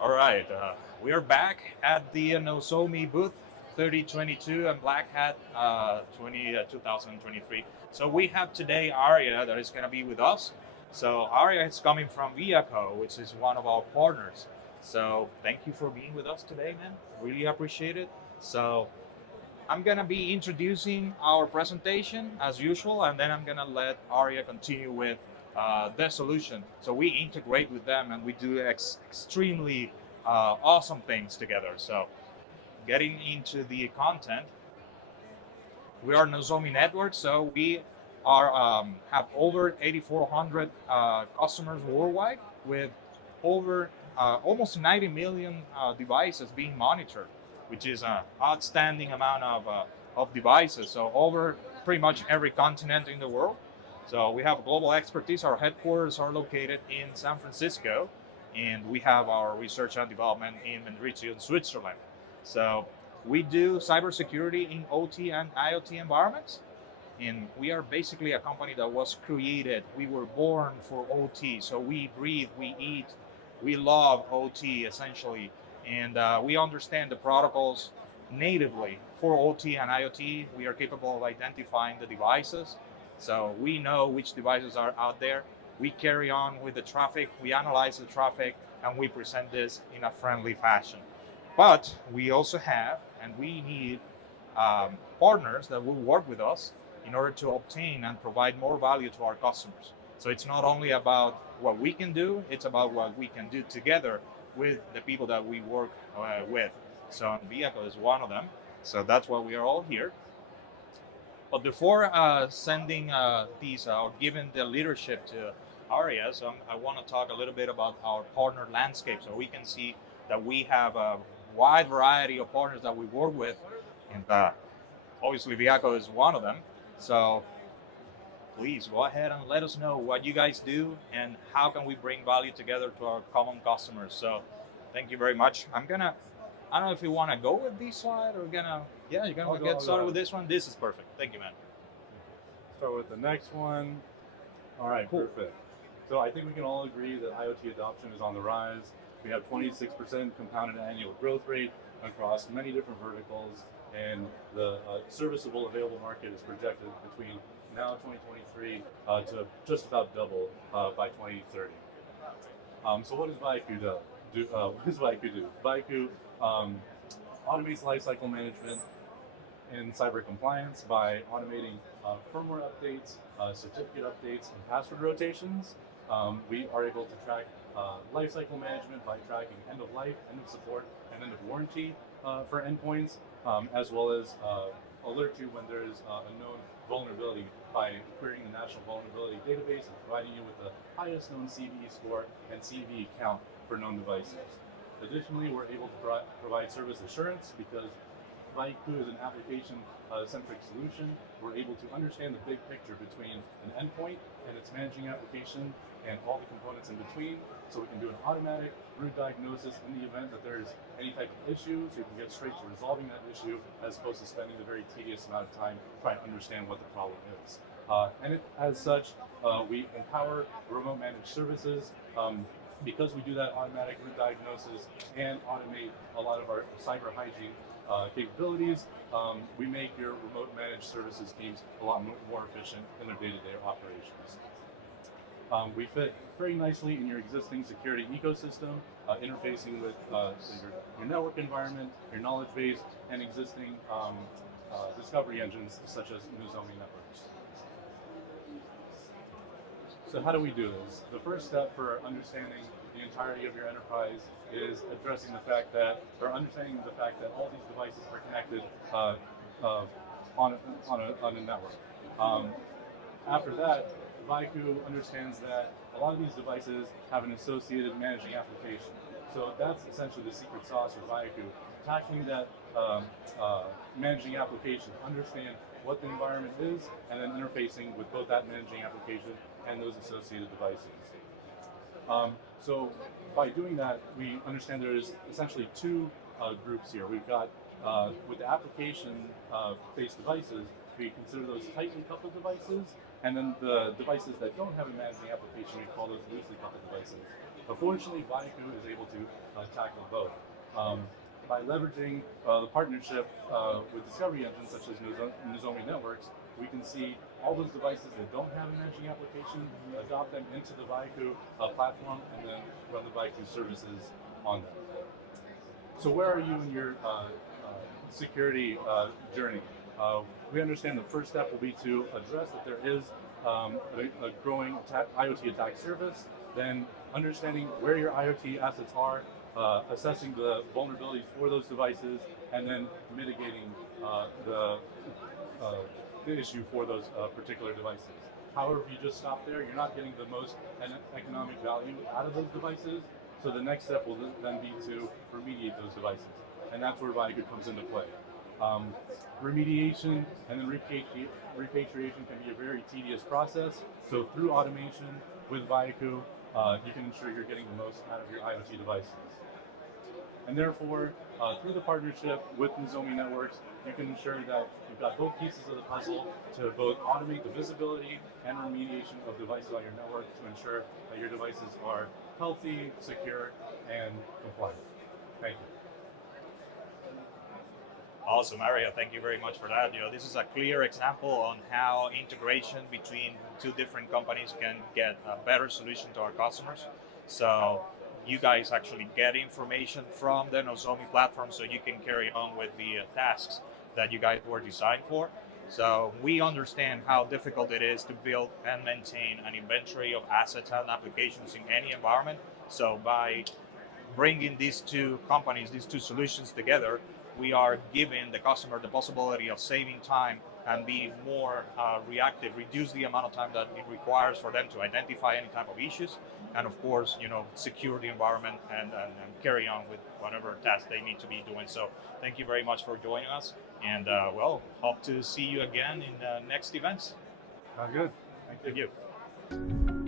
All right, we are back at the Nozomi booth 3022 and Black Hat 2023. So we have today Arya that is going to be with us. So Arya is coming from Viakoo, which is one of our partners. So thank you for being with us today, man. Really appreciate it. So I'm gonna be introducing our presentation as usual, and then I'm gonna let Arya continue with their solution. So we integrate with them, and we do extremely awesome things together. So getting into the content, we are Nozomi Network, so we are have over 8,400 customers worldwide with over almost 90 million devices being monitored, which is an outstanding amount of devices. So over pretty much every continent in the world. So we have global expertise. Our headquarters are located in San Francisco, and we have our research and development in Remediation, Switzerland. So we do cybersecurity in OT and IoT environments, and we are basically a company that was created. We were born for OT, so we breathe, we eat, we love OT essentially, and we understand the protocols natively for OT and IoT. We are capable of identifying the devices, so we know which devices are out there. We carry on with the traffic, we analyze the traffic, and we present this in a friendly fashion. But we also have, and we need partners that will work with us in order to obtain and provide more value to our customers. So it's not only about what we can do, it's about what we can do together with the people that we work with. So Viakoo is one of them. So that's why we are all here. But before sending these or giving the leadership to Arya, so I want to talk a little bit about our partner landscape so we can see that we have a wide variety of partners that we work with. And obviously, Viakoo is one of them. So please go ahead and let us know what you guys do and how can we bring value together to our common customers. So thank you very much. I don't know if you want to go with this slide or yeah, you're gonna get started with this one. This is perfect. Thank you, man. Start with the next one. All right, cool. Perfect. So I think we can all agree that IoT adoption is on the rise. We have 26% compounded annual growth rate across many different verticals, and the serviceable available market is projected between now 2023 to just about double by 2030. So what does Viakoo do? What does Viakoo do? Viakoo automates lifecycle management and cyber compliance by automating firmware updates, certificate updates, and password rotations. We are able to track lifecycle management by tracking end of life, end of support, and end of warranty for endpoints, as well as alert you when there is a known vulnerability by querying the National Vulnerability Database and providing you with the highest known CVE score and CVE count for known devices. Additionally, we're able to provide service assurance because Viakoo is an application-centric solution. We're able to understand the big picture between an endpoint and its managing application and all the components in between, so we can do an automatic root diagnosis in the event that there's any type of issue, so you can get straight to resolving that issue as opposed to spending a very tedious amount of time trying to understand what the problem is. As such, we empower remote managed services because we do that automatic root diagnosis and automate a lot of our cyber hygiene capabilities. We make your remote managed services teams a lot more efficient in their day-to-day operations. We fit very nicely in your existing security ecosystem, interfacing with your network environment, your knowledge base, and existing discovery engines such as Nozomi networks. So how do we do this? The first step for understanding the entirety of your enterprise is addressing the fact that, or understanding the fact that all these devices are connected on a network. After that, Viakoo understands that a lot of these devices have an associated managing application. So that's essentially the secret sauce for Viakoo, tackling that managing application, understand what the environment is, and then interfacing with both that managing application and those associated devices. So by doing that, we understand there's essentially two groups here. We've got, with the application-based devices, we consider those tightly coupled devices, And then the devices that don't have a managing application, we call those loosely coupled devices. But fortunately, Viakoo is able to tackle both. By leveraging the partnership with discovery engines such as Nozomi networks, we can see all those devices that don't have a managing application, adopt them into the Viakoo platform, and then run the Viakoo services on them. So where are you in your security journey? We understand the first step will be to address that there is a growing IoT attack surface, then understanding where your IoT assets are, assessing the vulnerabilities for those devices, and then mitigating the issue for those particular devices. However, if you just stop there, you're not getting the most economic value out of those devices. So the next step will then be to remediate those devices. And that's where Viakoo comes into play. Remediation and then repatriation can be a very tedious process. So through automation with Viakoo, you can ensure you're getting the most out of your IoT devices. And therefore, through the partnership with Nozomi Networks, you can ensure that you've got both pieces of the puzzle to both automate the visibility and remediation of devices on your network to ensure that your devices are healthy, secure, and compliant. Thank you. Awesome, Arya. Thank you very much for that. This is a clear example on how integration between two different companies can get a better solution to our customers. So you guys actually get information from the Nozomi platform so you can carry on with the tasks that you guys were designed for. So we understand how difficult it is to build and maintain an inventory of assets and applications in any environment. So by bringing these two companies, these two solutions together, we are giving the customer the possibility of saving time and be more reactive, reduce the amount of time that it requires for them to identify any type of issues, and of course, secure the environment and carry on with whatever task they need to be doing. So thank you very much for joining us, and hope to see you again in the next events. Sounds good. Thank you.